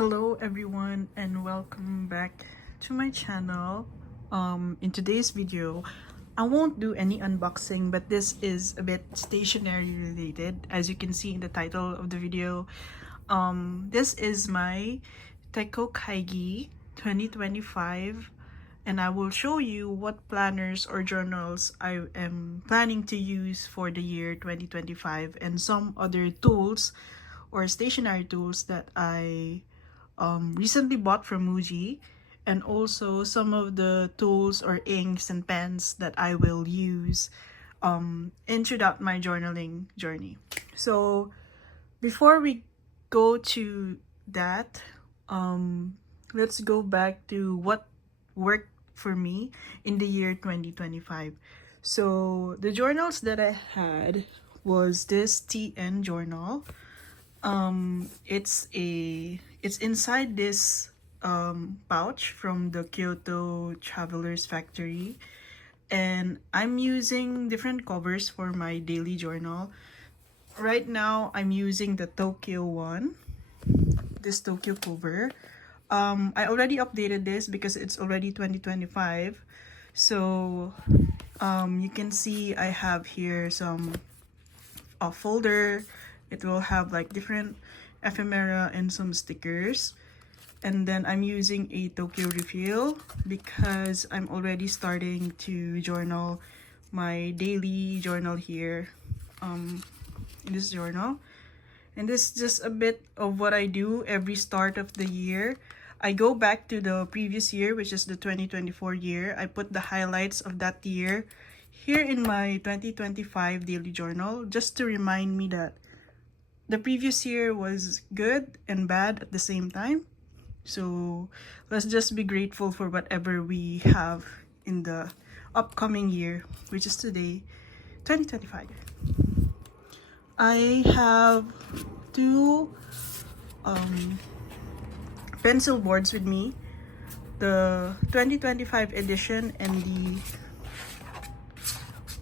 Hello everyone and welcome back to my channel. In today's video, I won't do any unboxing, but this is a bit stationery related. As you can see in the title of the video, this is my Techo Kaigi 2025, and I will show you what planners or journals I am planning to use for the year 2025 and some other tools or stationery tools that I recently bought from Muji, and also some of the tools or inks and pens that I will use throughout my journaling journey. So before we go to that, let's go back to what worked for me in the year 2025. So the journals that I had was this TN journal. It's inside this pouch from the Kyoto Travelers Factory, and I'm using different covers for my daily journal. Right now I'm using the Tokyo one, this Tokyo cover. I already updated this because it's already 2025. So you can see I have here some a folder. It will have like different ephemera and some stickers. And then I'm using a Tokyo refill because I'm already starting to journal my daily journal here in this journal. And this is just a bit of what I do every start of the year. I go back to the previous year, which is the 2024 year. I put the highlights of that year here in my 2025 daily journal just to remind me that the previous year was good and bad at the same time. So let's just be grateful for whatever we have in the upcoming year, which is today, 2025. I have two pencil boards with me, the 2025 edition and the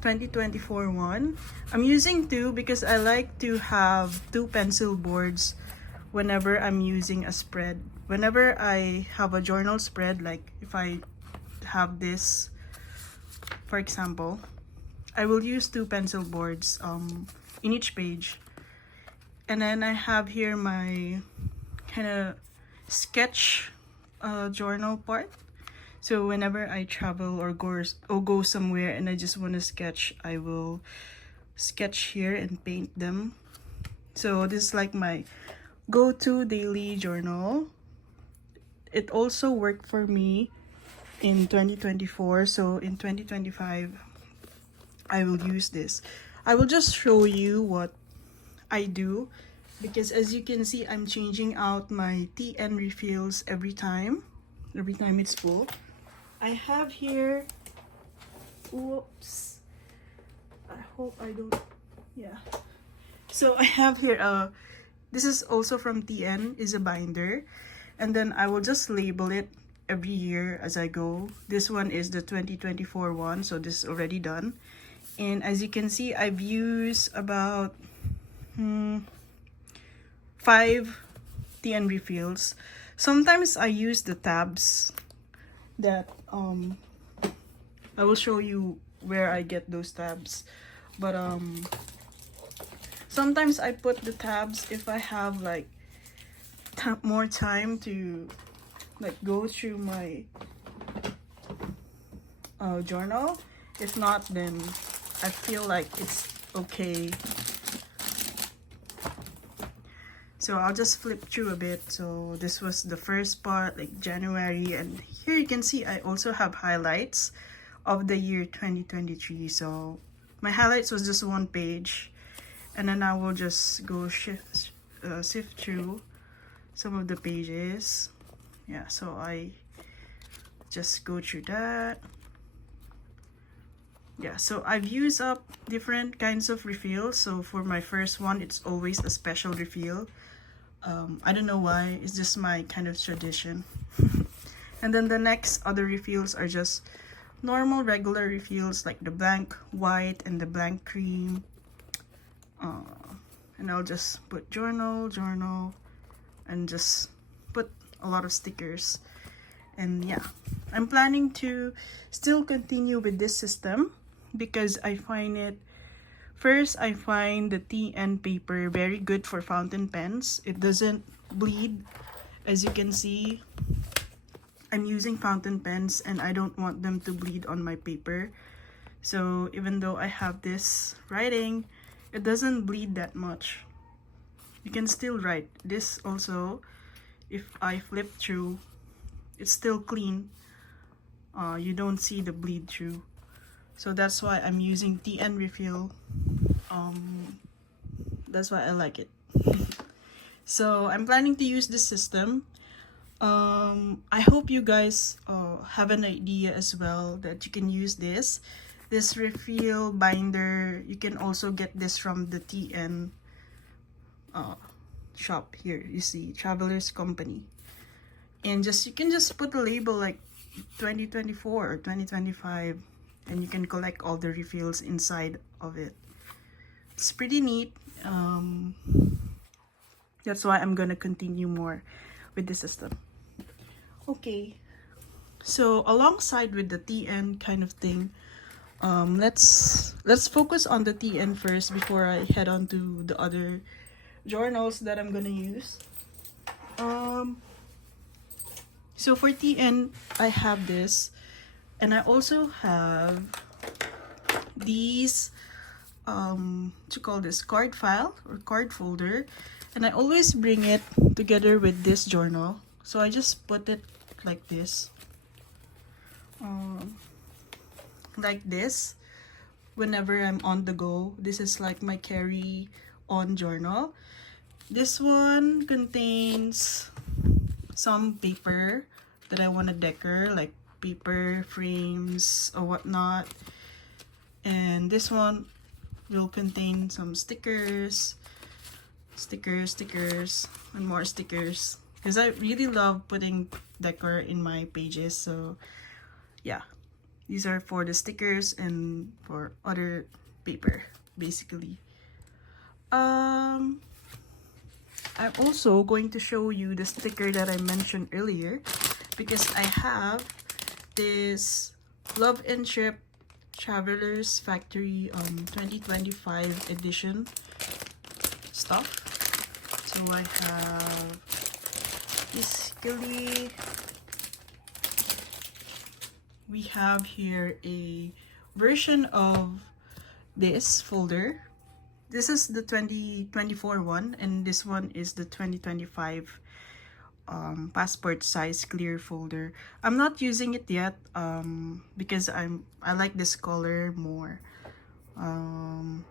2024 one. I'm using two because I like to have two pencil boards whenever I'm using a spread. Whenever I have a journal spread, like if I have this, for example, I will use two pencil boards in each page. And then I have here my kind of sketch journal part. So whenever I travel or go somewhere and I just want to sketch, I will sketch here and paint them. So this is like my go-to daily journal. It also worked for me in 2024. So in 2025, I will use this. I will just show you what I do because as you can see, I'm changing out my TN refills every time it's full. I have here, whoops, I hope I don't, yeah. So I have here, this is also from TN, is a binder. And then I will just label it every year as I go. This one is the 2024 one, so this is already done. And as you can see, I've used about 5 TN refills. Sometimes I use the tabs that I will show you where I get those tabs, but sometimes I put the tabs if I have like more time to like go through my journal. If not, then I feel like it's okay. So I'll just flip through a bit. So this was the first part, like January, and here you can see I also have highlights of the year 2023. So my highlights was just one page, and then I will just go sift through some of the pages. Yeah, so I just go through that. Yeah, so I've used up different kinds of refills. So for my first one, it's always a special refill. I don't know why, it's just my kind of tradition. And then the next other refills are just normal regular refills like the blank white and the blank cream. And I'll just put journal and just put a lot of stickers. And yeah, I'm planning to still continue with this system because I find it, first, I find the TN paper very good for fountain pens. It doesn't bleed. As you can see, I'm using fountain pens and I don't want them to bleed on my paper. So even though I have this writing, it doesn't bleed that much. You can still write. This also, if I flip through, it's still clean. You don't see the bleed through. So that's why I'm using TN refill. That's why I like it. So I'm planning to use this system. I hope you guys have an idea as well that you can use this refill binder. You can also get this from the TN shop here. You see, Travelers Company, and you can just put a label like 2024 or 2025, and you can collect all the refills inside of it. It's pretty neat. That's why I'm gonna continue more with the system. Okay, so alongside with the TN kind of thing, let's focus on the TN first before I head on to the other journals that I'm gonna use. So for TN, I have this, and I also have these what you call this, card file or card folder, and I always bring it together with this journal. So I just put it like this, whenever I'm on the go. This is like my carry on journal. This one contains some paper that I want to decor, like paper frames or whatnot. And this one will contain some stickers, and more stickers. Because I really love putting decor in my pages. So yeah, these are for the stickers and for other paper, basically. I'm also going to show you the sticker that I mentioned earlier, because I have this Love and Ship Travelers Factory 2025 edition stuff. So I have basically, we have here a version of this folder. This is the 2024 one, and this one is the 2025 passport size clear folder. I'm not using it yet because I like this color more.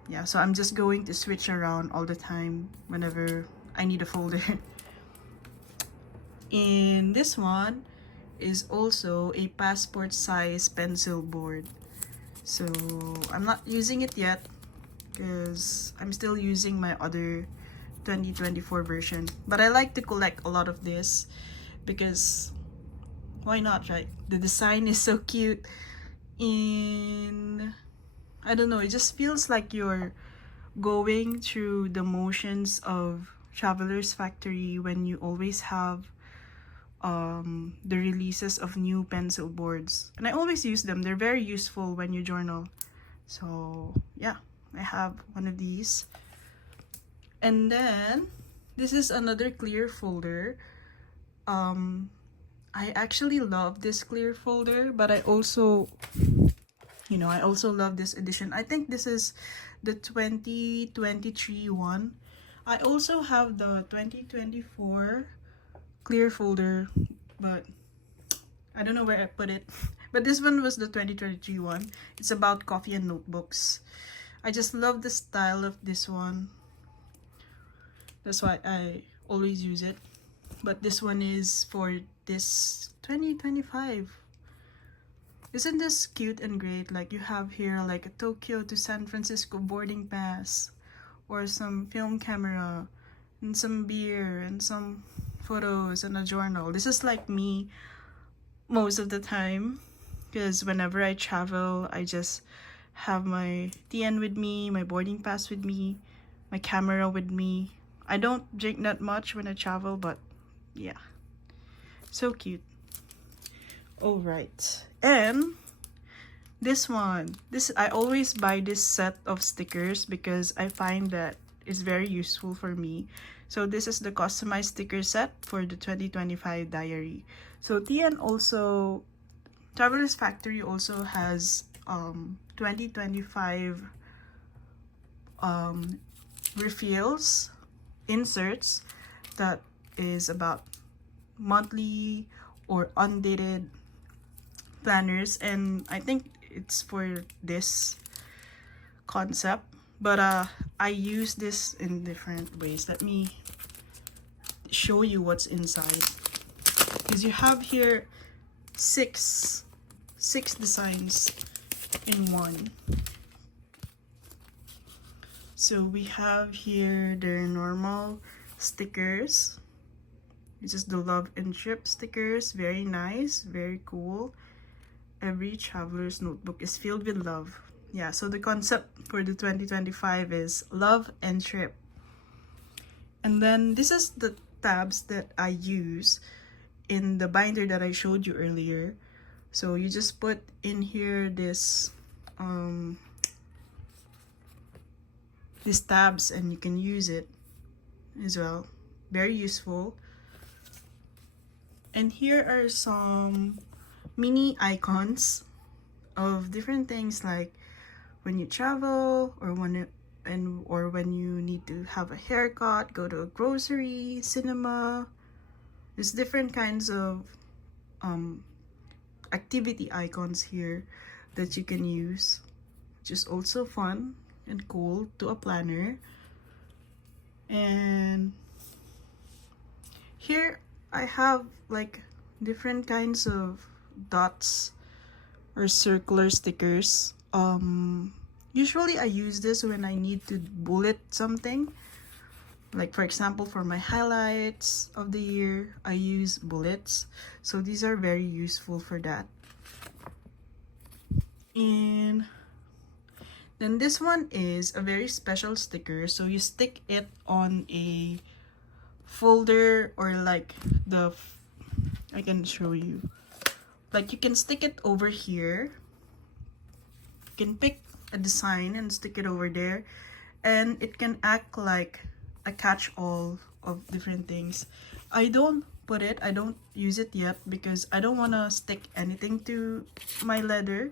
Yeah, so I'm just going to switch around all the time whenever I need a folder. And this one is also a passport size pencil board. So I'm not using it yet because I'm still using my other 2024 version. But I like to collect a lot of this because why not, right? The design is so cute, and I don't know, it just feels like you're going through the motions of Travelers Factory when you always have the releases of new pencil boards. And I always use them. They're very useful when you journal. So yeah, I have one of these. And then this is another clear folder. I actually love this clear folder, but I also love this edition. I think this is the 2023 one. I also have the 2024 clear folder, but I don't know where I put it. But this one was the 2023 one. It's about coffee and notebooks. I just love the style of this one. That's why I always use it. But this one is for this 2025. Isn't this cute and great? Like you have here like a Tokyo to San Francisco boarding pass, or some film camera, and some beer, and some photos, and a journal. This is like me most of the time, because whenever I travel, I just have my TN with me, my boarding pass with me, my camera with me. I don't drink that much when I travel, but yeah, So cute. Alright. And this one. I always buy this set of stickers because I find that it's very useful for me. So this is the customized sticker set for the 2025 diary. So TN also, Traveler's Factory also has 2025 refills, inserts that is about monthly or undated planners, and I think it's for this concept, but I use this in different ways. Let me show you what's inside, because you have here six designs in one. So we have here the normal stickers. This is the love and trip stickers. Very nice, very cool. Every traveler's notebook is filled with love. Yeah, so the concept for the 2025 is love and trip. And then this is the tabs that I use in the binder that I showed you earlier. So you just put in here this these tabs and you can use it as well. Very useful. And here are some mini icons of different things, like when you travel, or when you need to have a haircut, go to a grocery, cinema. There's different kinds of activity icons here that you can use, which is also fun and cool to a planner. And here I have like different kinds of dots or circular stickers. Usually I use this when I need to bullet something, like for example for my highlights of the year I use bullets, so these are very useful for that. And then this one is a very special sticker, so you stick it on a folder, or like I can show you, like you can stick it over here. You can pick a design and stick it over there, and it can act like a catch-all of different things. I don't use it yet because I don't want to stick anything to my letter,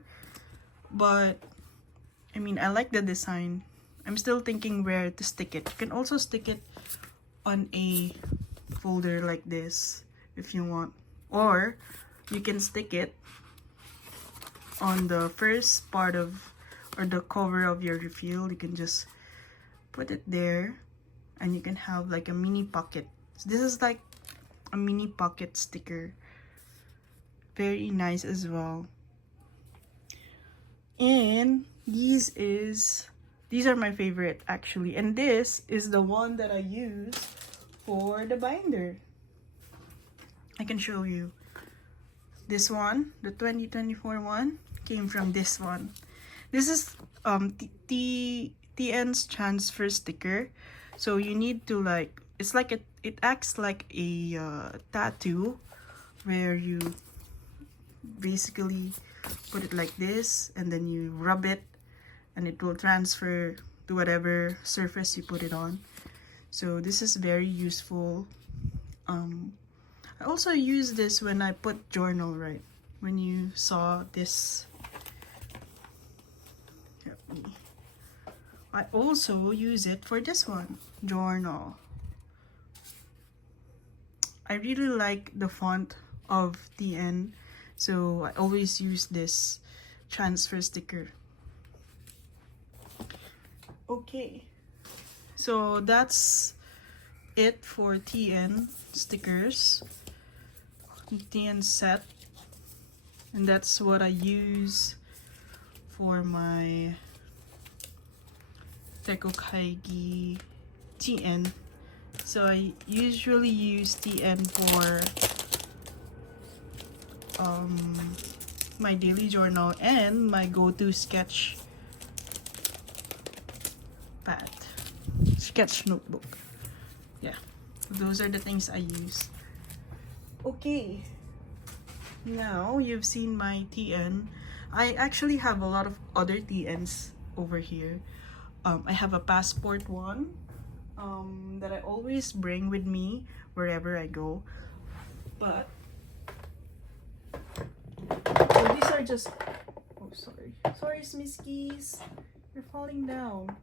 but I mean, I like the design. I'm still thinking where to stick it. You can also stick it on a folder like this if you want, or you can stick it on the first part of, or the cover of your refill. You can just put it there and you can have like a mini pocket. So this is like a mini pocket sticker. Very nice as well. And these are my favorite actually, and this is the one that I use for the binder. I can show you. This one, the 2024 one, came from this one. This is TN's transfer sticker. So you need to like, it's like it acts like a tattoo, where you basically put it like this and then you rub it and it will transfer to whatever surface you put it on. So this is very useful. I also use this when I put journal, right? When you saw this, I also use it for this one, journal. I really like the font of TN, so I always use this transfer sticker. Okay, so that's it for TN stickers, TN set, and that's what I use for my Techo Kaigi TN. So I usually use TN for my daily journal and my go-to sketch pad, sketch notebook. Yeah, those are the things I use. Okay, Now you've seen my TN. I actually have a lot of other TNs over here. I have a passport one that I always bring with me wherever I go. But so these are just, oh sorry Smiskies, you're falling down.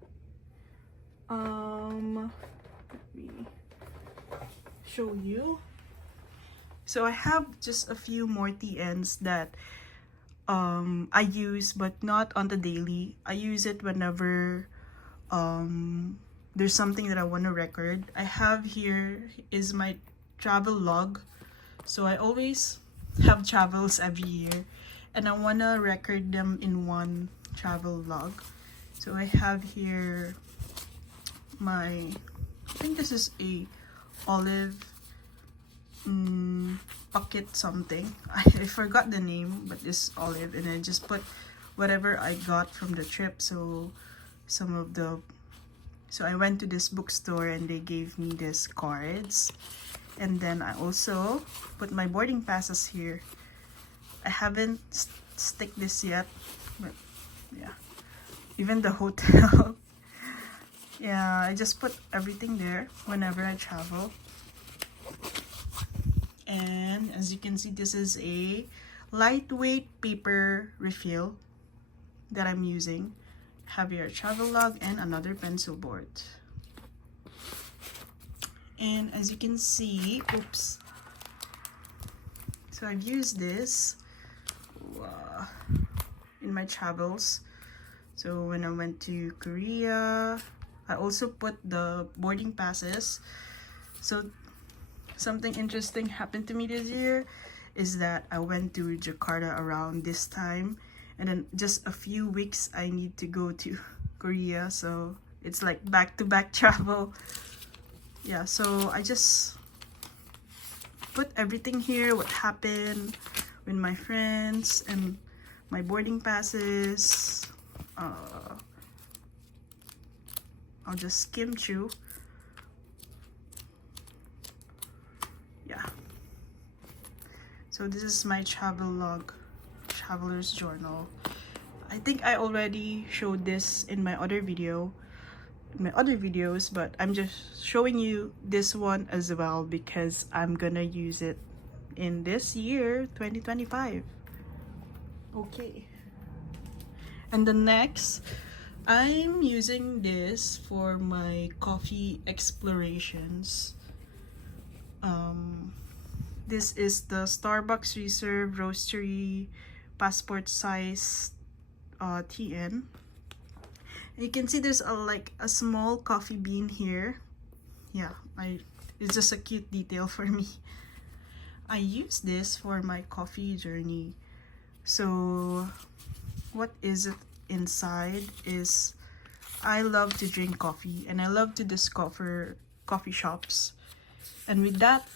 Let me show you. So I have just a few more TNs that I use, but not on the daily. I use it whenever there's something that I want to record. I have here is my travel log. So I always have travels every year and I want to record them in one travel log. So I have here my, I think this is a olive bucket something. I forgot the name, but this olive, and I just put whatever I got from the trip. So I went to this bookstore and they gave me these cards, and then I also put my boarding passes here. I haven't stick this yet, but yeah, even the hotel. Yeah, I just put everything there whenever I travel. And as you can see, this is a lightweight paper refill that I'm using. Have your travel log and another pencil board. And as you can see, oops. So I've used this in my travels. So when I went to Korea, I also put the boarding passes. So something interesting happened to me this year is that I went to Jakarta around this time, and then just a few weeks I need to go to Korea, so it's like back-to-back travel. Yeah, so I just put everything here, what happened with my friends and my boarding passes. I'll just skim through. Yeah. So this is my travel log, traveler's journal. I think I already showed this in my other videos, but I'm just showing you this one as well because I'm gonna use it in this year, 2025. Okay. And the next, I'm using this for my coffee explorations. This is the Starbucks Reserve Roastery passport size TN. You can see there's like a small coffee bean here. Yeah, it's just a cute detail for me. I use this for my coffee journey. So what is it inside is, I love to drink coffee and I love to discover coffee shops. And with that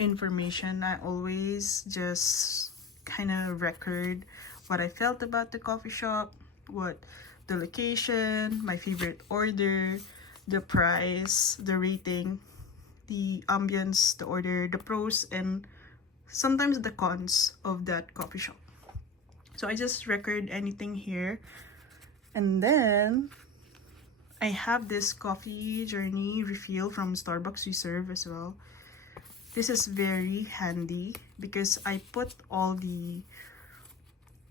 information, I always just kind of record what I felt about the coffee shop, what the location, my favorite order, the price, the rating, the ambience, the order, the pros, and sometimes the cons of that coffee shop. So I just record anything here. And then I have this coffee journey refill from Starbucks Reserve as well. This is very handy because I put all the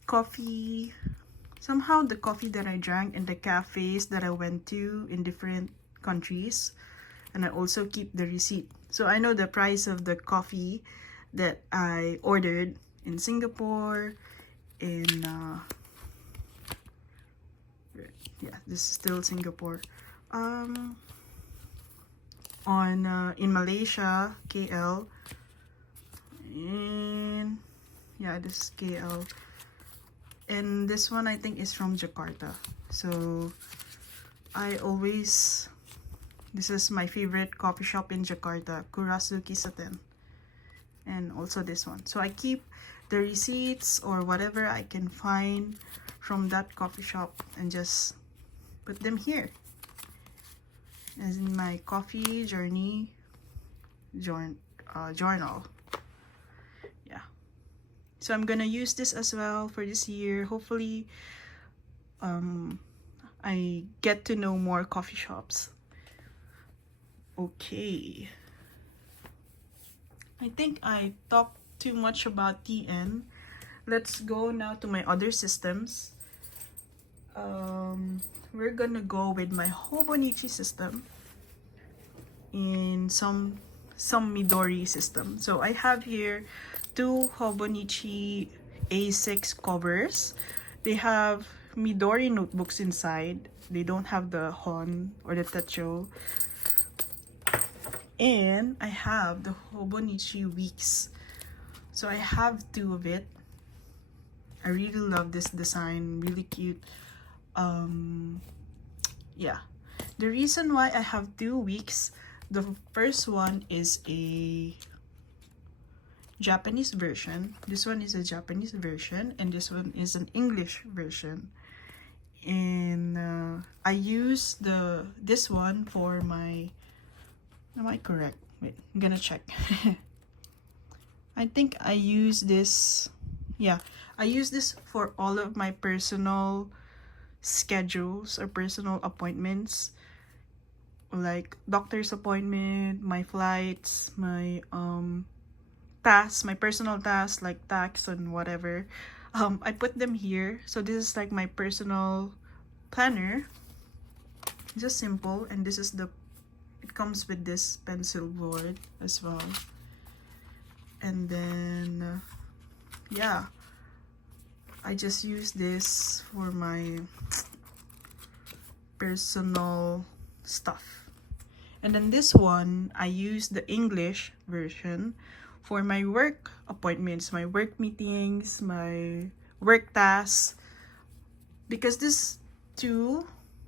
coffee, somehow the coffee that I drank in the cafes that I went to in different countries, and I also keep the receipt. So I know the price of the coffee that I ordered in Singapore, in yeah, this is still Singapore. In Malaysia, KL, and yeah, this is KL, and this one I think is from Jakarta. So this is my favorite coffee shop in Jakarta, Kurasuki Saten, and also this one. So I keep the receipts or whatever I can find from that coffee shop and just put them here as in my coffee journey journal. Yeah. So I'm gonna use this as well for this year. Hopefully, I get to know more coffee shops. Okay. I think I talked too much about TN. Let's go now to my other systems. We're gonna go with my Hobonichi system in some Midori system. So I have here two Hobonichi A6 covers. They have Midori notebooks inside. They don't have the Hon or the Techo. And I have the Hobonichi Weeks. So I have two of it. I really love this design, really cute. Yeah. The reason why I have 2 weeks, the first one is a Japanese version. This one is a Japanese version, and this one is an English version. And I use this one for my. Am I correct? Wait, I'm gonna check. I think I use this. Yeah, I use this for all of my personal schedules or personal appointments, like doctor's appointment, my flights, my tasks, my personal tasks like tax and whatever. I put them here. So this is like my personal planner. It's just simple, and this is it comes with this pencil board as well. And then yeah, I just use this for my personal stuff. And then this one, I use the English version for my work appointments, my work meetings, my work tasks. Because this 2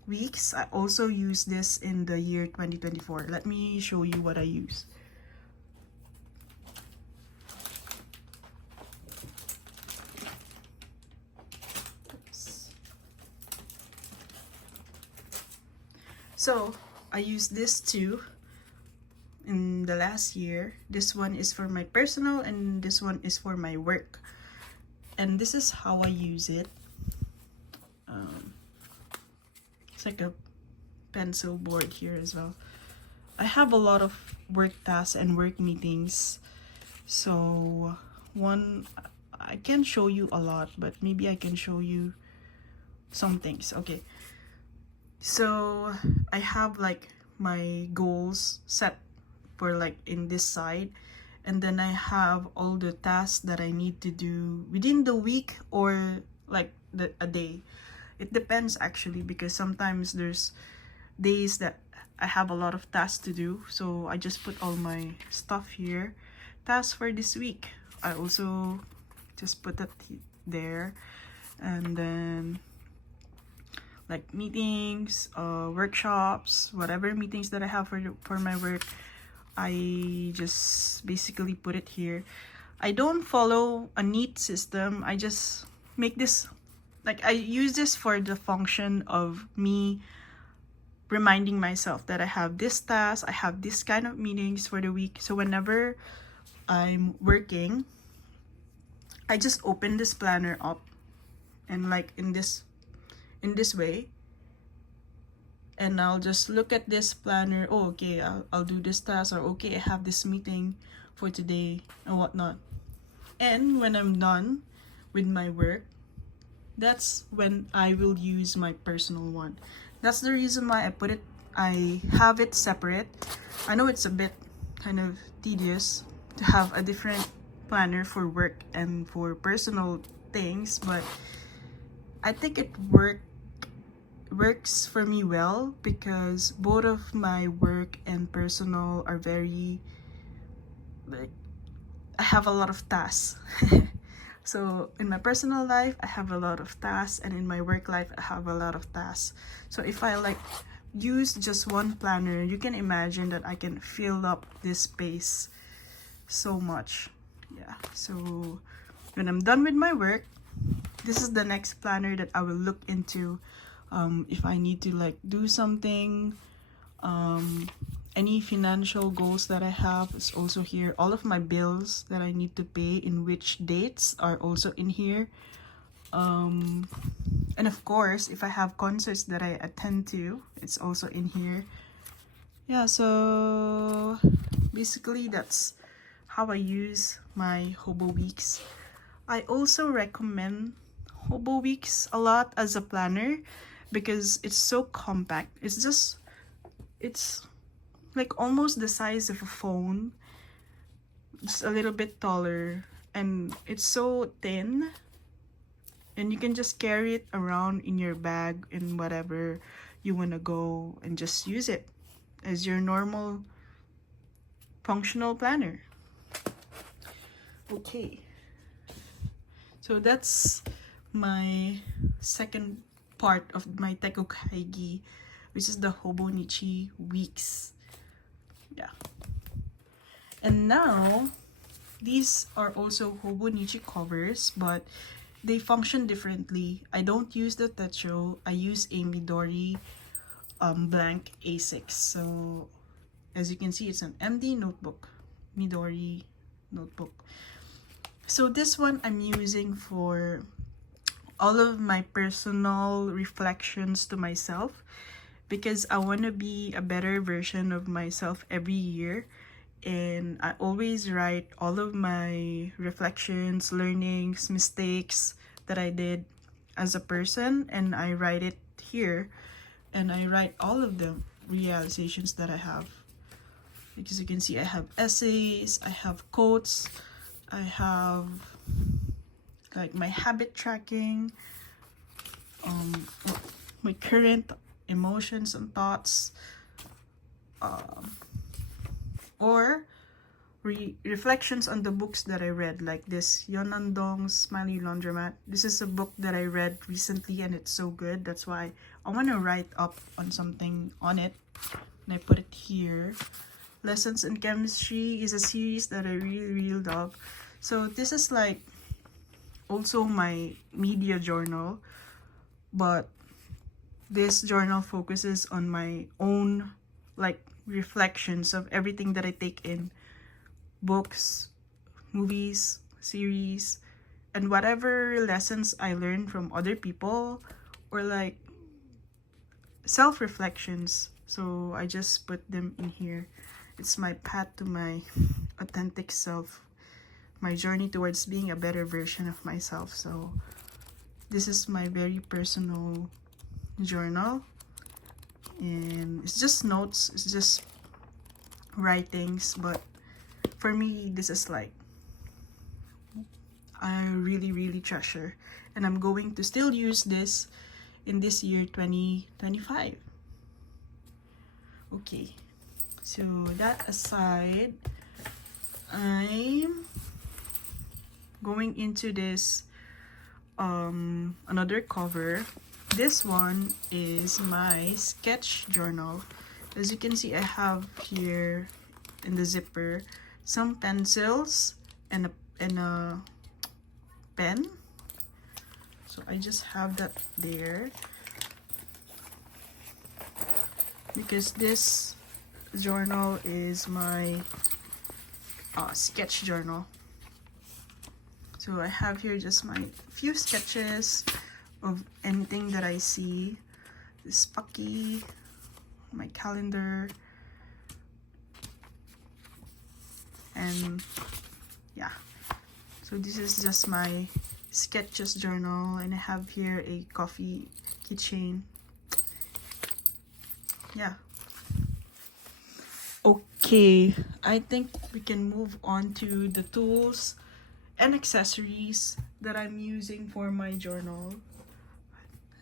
weeks, I also use this in the year 2024. Let me show you what I use. So I use this too in the last year. This one is for my personal and this one is for my work. And this is how I use it. It's like a pencil board here as well. I have a lot of work tasks and work meetings. So I can show you a lot, but maybe I can show you some things. Okay. So I have like my goals set for like in this side, and then I have all the tasks that I need to do within the week or like a day. It depends actually, because sometimes there's days that I have a lot of tasks to do, so I just put all my stuff here. Tasks for this week, I also just put it there. And then like meetings, workshops, whatever meetings that I have for my work, I just basically put it here. I don't follow a neat system. I just make this, like I use this for the function of me reminding myself that I have this task, I have this kind of meetings for the week. So whenever I'm working, I just open this planner up and like in this way, and I'll just look at this planner. Oh, okay, I'll do this task, or okay, I have this meeting for today and whatnot. And when I'm done with my work, that's when I will use my personal one. That's the reason why I have it separate. I know it's a bit kind of tedious to have a different planner for work and for personal things, but I think it works for me well, because both of my work and personal are very, like, I have a lot of tasks. So in my personal life, I have a lot of tasks, and in my work life, I have a lot of tasks. So if I like use just one planner, you can imagine that I can fill up this space so much. Yeah, so when I'm done with my work, this is the next planner that I will look into. If I need to like do something, any financial goals that I have is also here. All of my bills that I need to pay in which dates are also in here. And of course, if I have concerts that I attend to, it's also in here. Yeah, so basically that's how I use my Hobo Weeks. I also recommend Hobo Weeks a lot as a planner because it's so compact. It's like almost the size of a phone, just a little bit taller, and it's so thin, and you can just carry it around in your bag in whatever you want to go and just use it as your normal functional planner. Okay, so that's my second part of my Techo Kaigi, which is the Hobonichi Weeks. Yeah. And now, these are also Hobonichi covers, but they function differently. I don't use the Techo. I use a Midori blank A6. So, as you can see, it's an MD notebook. Midori notebook. So this one I'm using for all of my personal reflections to myself because I want to be a better version of myself every year. And I always write all of my reflections, learnings, mistakes that I did as a person, and I write it here, and I write all of the realizations that I have. Because you can see I have essays, I have quotes, I have like my habit tracking, my current emotions and thoughts, or reflections on the books that I read, like this Yonandong's Smiley Laundromat. This is a book that I read recently and it's so good. That's why I want to write up on something on it, and I put it here. Lessons in Chemistry is a series that I really love. So this is like also my media journal, but this journal focuses on my own like reflections of everything that I take in, books, movies, series, and whatever lessons I learned from other people, or like self-reflections. So I just put them in here. It's my path to my authentic self, my journey towards being a better version of myself. So this is my very personal journal, and it's just notes, it's just writings, but for me this is like I really treasure, and I'm going to still use this in this year 2025. Okay, so that aside, I'm going into this another cover. This one is my sketch journal. As you can see, I have here in the zipper some pencils and a pen. So I just have that there because this journal is my sketch journal. So I have here just my few sketches of anything that I see. This Pucky, my calendar, and yeah. So this is just my sketches journal, and I have here a coffee keychain. Yeah. Okay, I think we can move on to the tools and accessories that I'm using for my journal.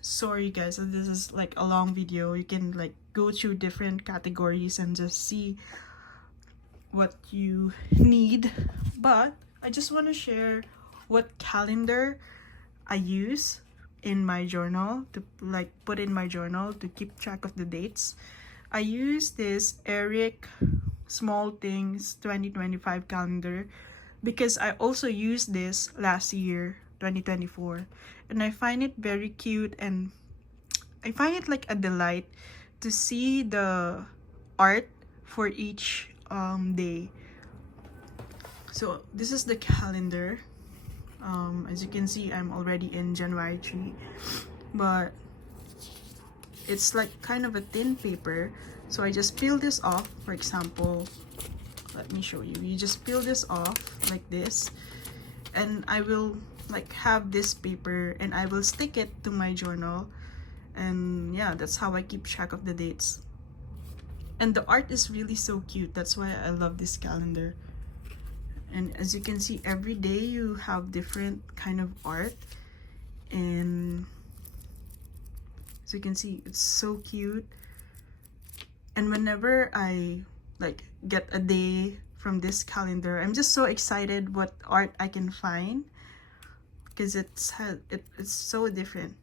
Sorry guys, this is like a long video. You can like go through different categories and just see what you need, but I just want to share what calendar I use in my journal to like put in my journal to keep track of the dates. I use this Eric Small Things 2025 calendar because I also used this last year 2024, and I find it very cute, and I find it like a delight to see the art for each day. So this is the calendar. As you can see, I'm already in January 3, but it's like kind of a thin paper. So I just peel this off. For example, let me show you. You just peel this off like this, and I will like have this paper and I will stick it to my journal. And yeah, that's how I keep track of the dates. And the art is really so cute. That's why I love this calendar. And as you can see, every day you have different kind of art. And as you can see, it's so cute. And whenever I like get a day from this calendar, I'm just so excited what art I can find, because it's so different.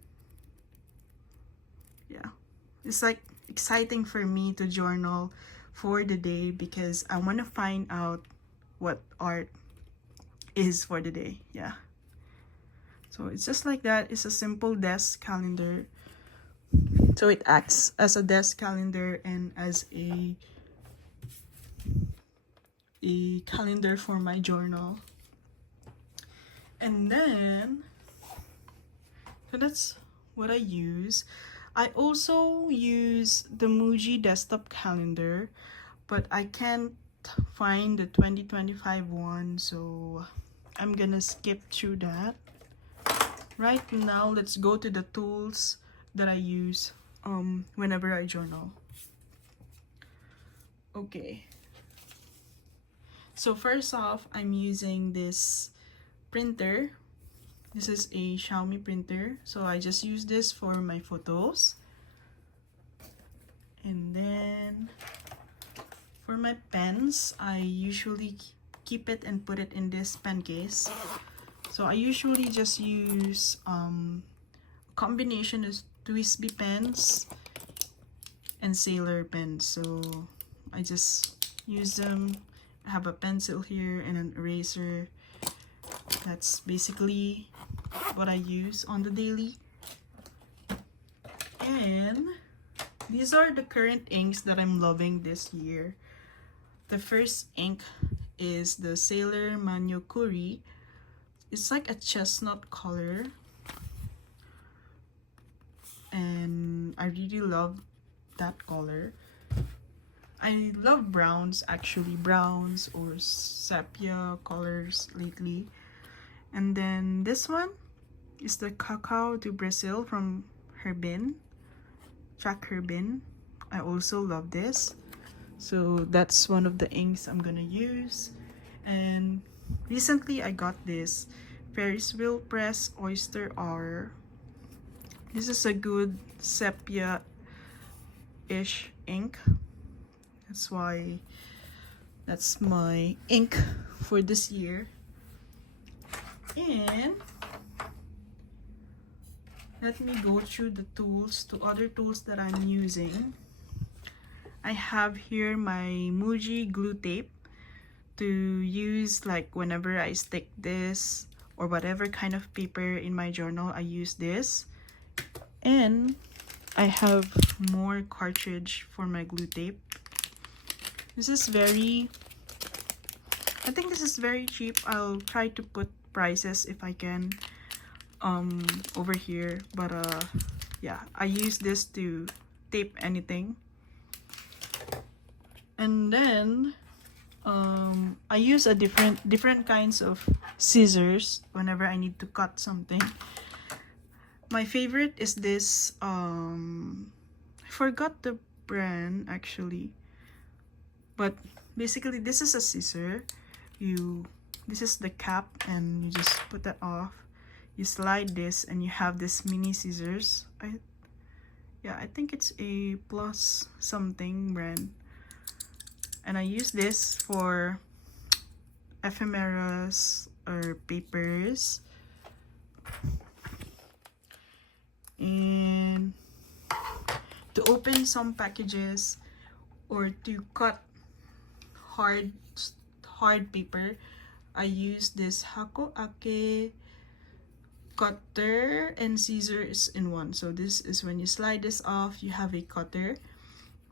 Yeah, it's like exciting for me to journal for the day because I want to find out what art is for the day. Yeah, so it's just like that. It's a simple desk calendar, so it acts as a desk calendar and as a calendar for my journal. And then, so that's what I use. I also use the Muji desktop calendar, but I can't find the 2025 one, so I'm gonna skip through that. Right now, let's go to the tools that I use whenever I journal. Okay. So first off, I'm using this printer. This is a Xiaomi printer, so I just use this for my photos. And then for my pens, I usually keep it and put it in this pen case. So I usually just use a combination of TWSBI pens and Sailor pens. So I just use them. I have a pencil here and an eraser. That's basically what I use on the daily. And these are the current inks that I'm loving this year. The first ink is the Sailor Manyokuri. It's like a chestnut color, and I really love that color. I love browns, actually, browns or sepia colors lately. And then this one is the Cacao do Brazil from Herbin, Jack Herbin. I also love this. So that's one of the inks I'm gonna use. And recently I got this Ferris Wheel Press Oyster R. This is a good sepia-ish ink. That's why that's my ink for this year. And let me go through the tools, to other tools that I'm using. I have here my Muji glue tape to use like whenever I stick this or whatever kind of paper in my journal. I use this. And I have more cartridge for my glue tape. This is I think this is very cheap. I'll try to put prices if I can over here, but yeah, I use this to tape anything. And then I use a different kinds of scissors whenever I need to cut something. My favorite is this I forgot the brand actually, but basically this is a scissor. This is the cap, and you just put that off. You slide this and you have this mini scissors. I think it's a Plus something brand. And I use this for ephemeras or papers. And to open some packages or to cut hard paper, I use this Hako Ake cutter and scissors in one. So this is when you slide this off, you have a cutter.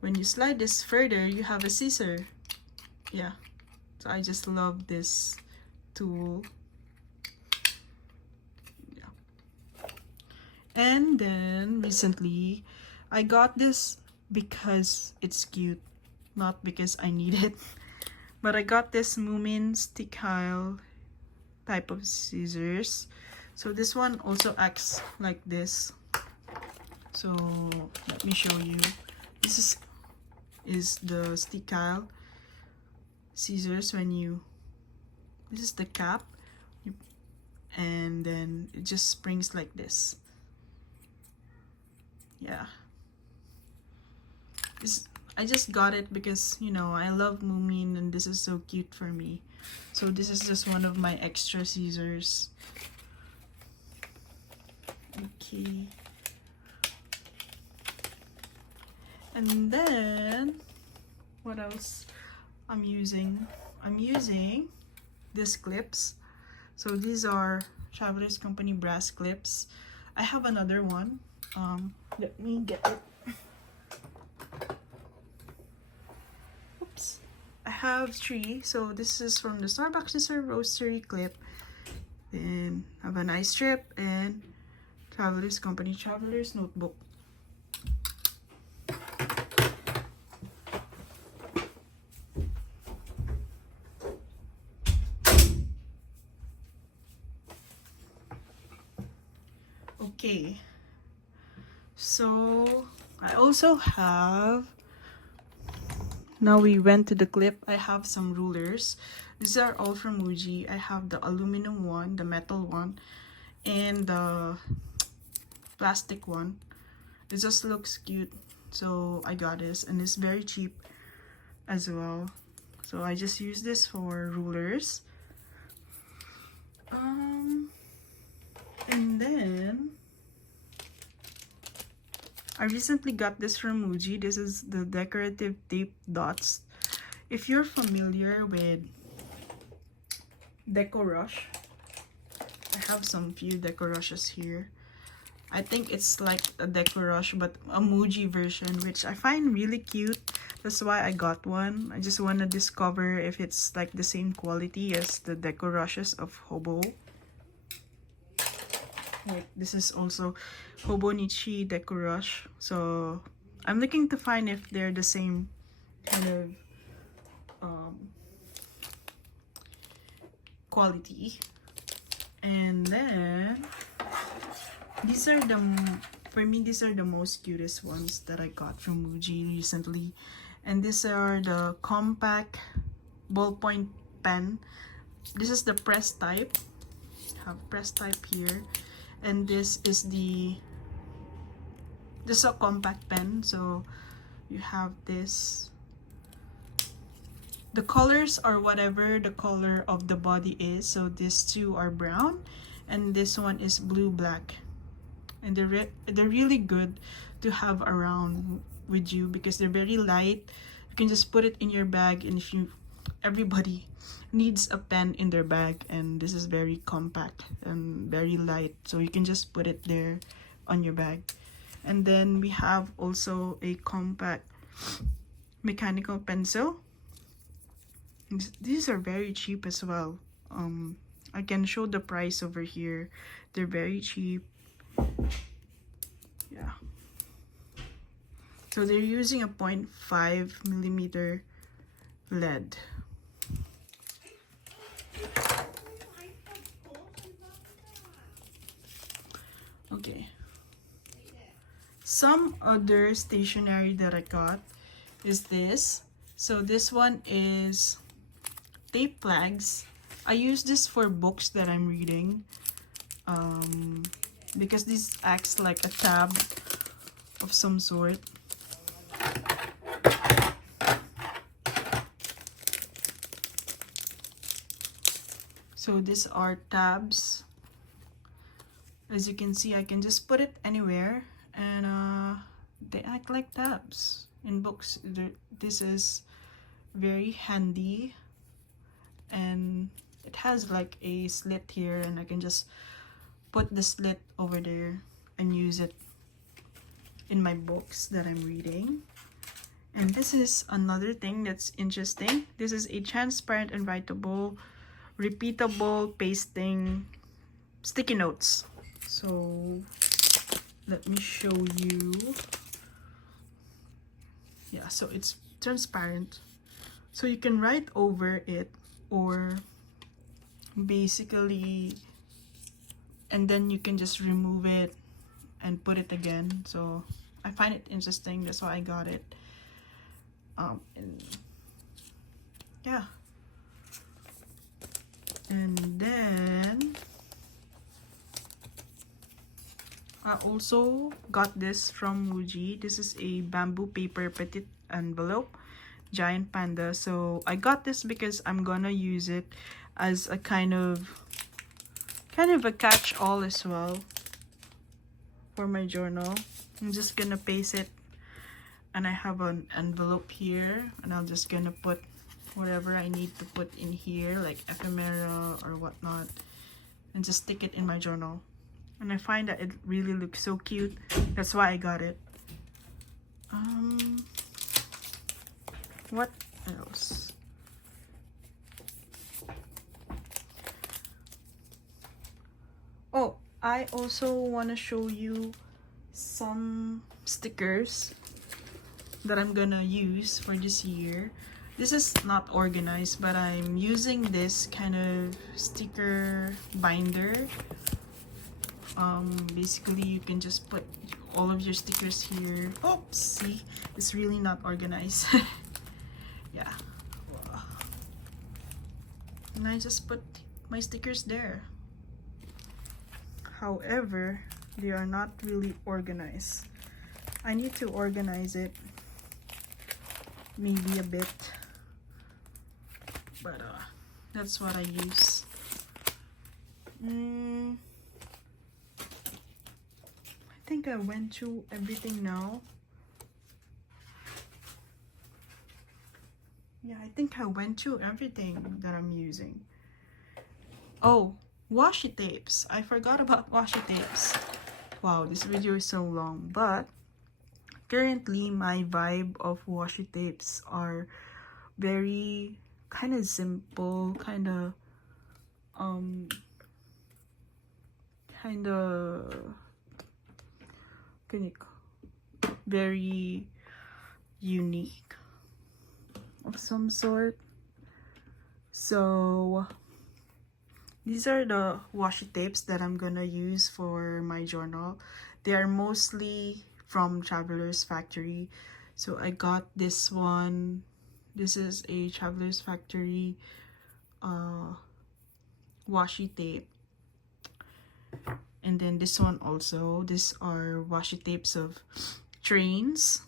when you slide this further, you have a scissor. Yeah, so I just love this tool. Yeah. And then recently I got this because it's cute, not because I need it. But I got this Moomin Stickile type of scissors. So this one also acts like this. So let me show you. This is the Stickile scissors. When you, this is the cap, and then it just springs like this. Yeah, I just got it because, you know, I love Moomin and this is so cute for me. So this is just one of my extra scissors. Okay. And then what else I'm using? I'm using these clips. So these are Travelers Company brass clips. I have another one. Let me get it. Oops. I have 3. So this is from the Starbucks Scissor Roastery clip. Then have a nice strip and Travelers Company Travelers Notebook. Okay, so I also have, now we went to the clip, I have some rulers. These are all from Muji. I have the aluminum one, the metal one, and the plastic one. It just looks cute, so I got this, and it's very cheap as well. So I just use this for rulers. And then I recently got this from Muji. This is the decorative tape dots. If you're familiar with Deco Rush, I have some few Deco Rushes here. I think it's like a Deco Rush but a Muji version, which I find really cute. That's why I got one. I just want to discover if it's like the same quality as the Deco Rushes of Hobo. Like this is also Hobonichi Deco Rush. So I'm looking to find if they're the same kind of quality. And then these are the, for me, these are the most cutest ones that I got from Muji recently. And these are the compact ballpoint pen. This is the press type. I have press type here. And this is a compact pen. So you have this. The colors are whatever the color of the body is. So these two are brown and this one is blue black. And they're really good to have around with you because they're very light. You can just put it in your bag, and if you, everybody needs a pen in their bag, and this is very compact and very light, so you can just put it there on your bag. And then we have also a compact mechanical pencil. These are very cheap as well. I can show the price over here. They're very cheap. Yeah, so they're using a 0.5mm lead. Okay, some other stationery that I got is this. So this one is tape flags. I use this for books that I'm reading, because this acts like a tab of some sort. So these are tabs. As you can see, I can just put it anywhere, and they act like tabs in books. This is very handy, and it has like a slit here, and I can just put the slit over there and use it in my books that I'm reading. And this is another thing that's interesting. This is a transparent and writable, repeatable pasting sticky notes. So let me show you. Yeah, so it's transparent. So you can write over it, or basically, and then you can just remove it and put it again. So I find it interesting, that's why I got it. And yeah, and then I also got this from Muji. This is a bamboo paper petite envelope, giant panda. So I got this because I'm gonna use it as a kind of a catch-all as well for my journal. I'm just gonna paste it, and I have an envelope here, and I'm just gonna put whatever I need to put in here, like ephemera or whatnot, and just stick it in my journal. And I find that it really looks so cute. That's why I got it. What else? Oh, I also want to show you some stickers that I'm gonna use for this year. This is not organized, but I'm using this kind of sticker binder. Basically you can just put all of your stickers here. Oops, see, it's really not organized. Yeah, and I just put my stickers there. However, they are not really organized. I need to organize it maybe a bit, but that's what I use. I think I went through everything now. Yeah, I think I went through everything that I'm using. Oh, washi tapes. I forgot about washi tapes. Wow, this video is so long, but currently my vibe of washi tapes are very kind of simple, kind of very unique of some sort. So these are the washi tapes that I'm gonna use for my journal. They are mostly from Traveler's Factory. So I got this one. This is a Traveler's Factory washi tape. And then this one also. These are washi tapes of trains.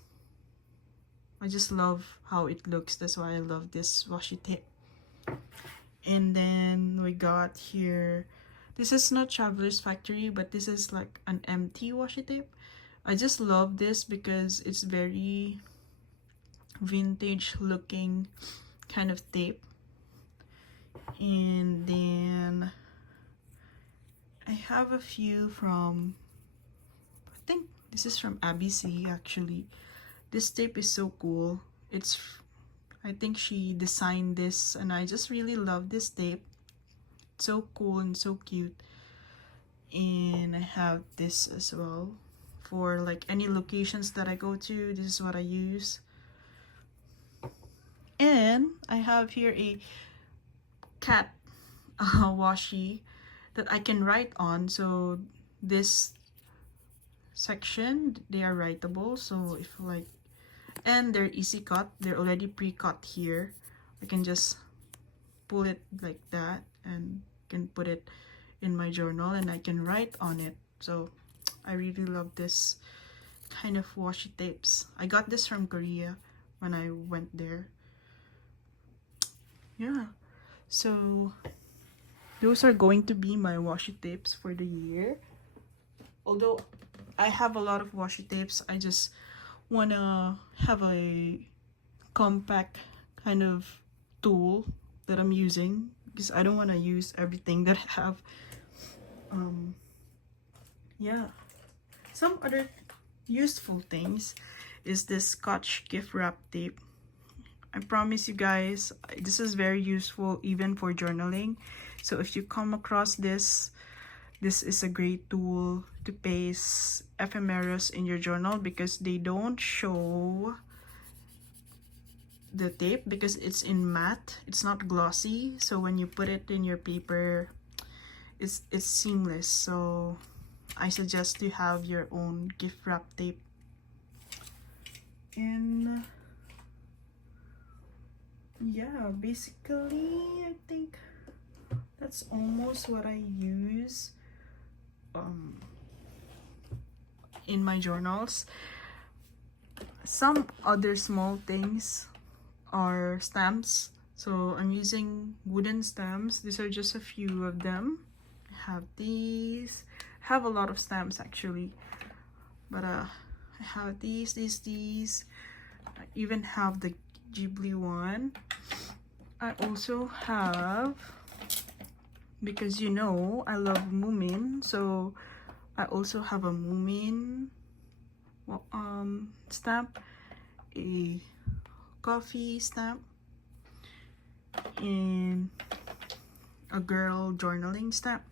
I just love how it looks. That's why I love this washi tape. And then we got here, this is not Traveler's Factory, but this is like an empty washi tape. I just love this because it's very vintage looking kind of tape. And then I have a few from, I think this is from ABC actually. This tape is so cool. I think she designed this, and I just really love this tape. It's so cool and so cute. And I have this as well for like any locations that I go to. This is what I use. And I have here a cat washi that I can write on. So this section, they are writable. So if like, and they're easy cut, they're already pre-cut here. I can just pull it like that and can put it in my journal, and I can write on it. So I really love this kind of washi tapes. I got this from Korea when I went there. Yeah, so those are going to be my washi tapes for the year. Although I have a lot of washi tapes, I just wanna have a compact kind of tool that I'm using because I don't want to use everything that I have. Yeah, some other useful things is this Scotch gift wrap tape. I promise you guys, this is very useful even for journaling. So if you come across this, this is a great tool to paste ephemeras in your journal because they don't show the tape because it's in matte. It's not glossy. So when you put it in your paper, it's seamless. So I suggest to have your own gift wrap tape. And yeah, basically I think that's almost what I use in my journals. Some other small things are stamps. So I'm using wooden stamps. These are just a few of them. I have these. I have a lot of stamps actually, but I have these. I even have the Ghibli one. I also have, because you know I love Moomin, so I also have a Moomin stamp, a coffee stamp, and a girl journaling stamp.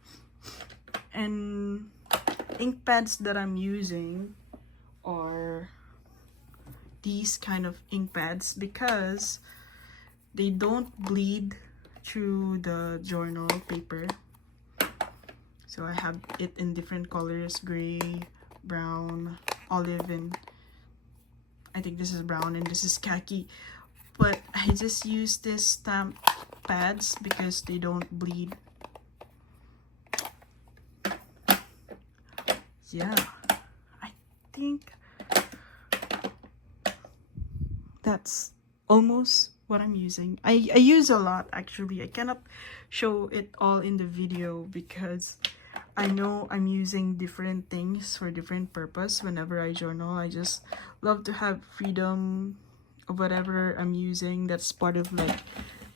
And ink pads that I'm using are these kind of ink pads because they don't bleed through the journal paper. So I have it in different colors: gray, brown, olive, and I think this is brown, and this is khaki. But I just use this stamp pads because they don't bleed. Yeah, I think that's almost what I'm using. I use a lot actually. I cannot show it all in the video because I know I'm using different things for different purpose whenever I journal. I just love to have freedom of whatever I'm using. That's part of like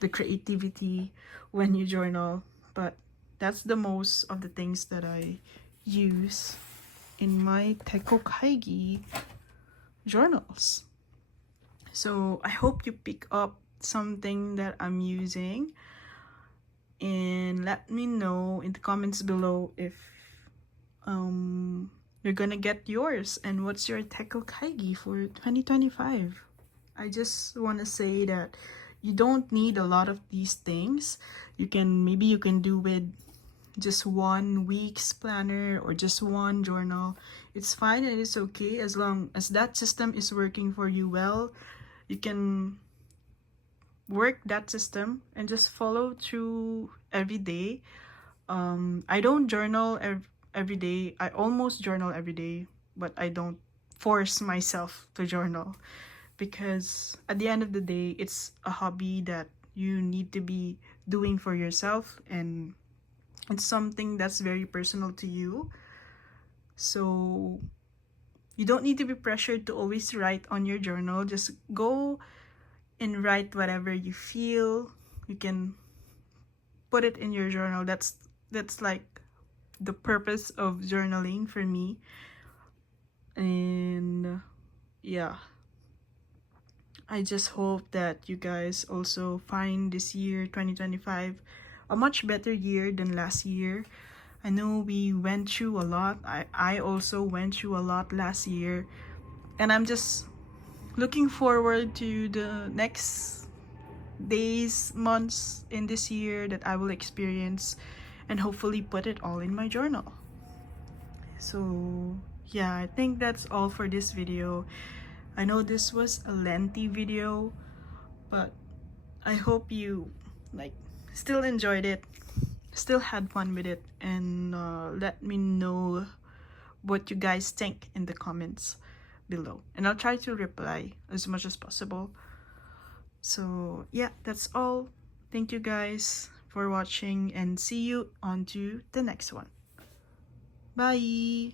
the creativity when you journal. But that's the most of the things that I use in my Techo Kaigi journals. So I hope you pick up something that I'm using, and let me know in the comments below if you're gonna get yours and what's your Techo Kaigi for 2025. I just want to say that you don't need a lot of these things. Maybe you can do with just 1 week's planner or just one journal. It's fine and it's okay as long as that system is working for you well. You can work that system and just follow through every day. I don't journal every day. I almost journal every day, but I don't force myself to journal because at the end of the day, it's a hobby that you need to be doing for yourself, and it's something that's very personal to you. So you don't need to be pressured to always write on your journal. Just go and write whatever you feel. You can put it in your journal. That's like the purpose of journaling for me. And yeah, I just hope that you guys also find this year 2025 a much better year than last year. I know we went through a lot. I also went through a lot last year, and I'm just looking forward to the next days, months in this year that I will experience and hopefully put it all in my journal. So yeah, I think that's all for this video. I know this was a lengthy video, but I hope you like still enjoyed it, still had fun with it, and let me know what you guys think in the comments below, and I'll try to reply as much as possible. So yeah, that's all. Thank you guys for watching, and see you on to the next one. Bye.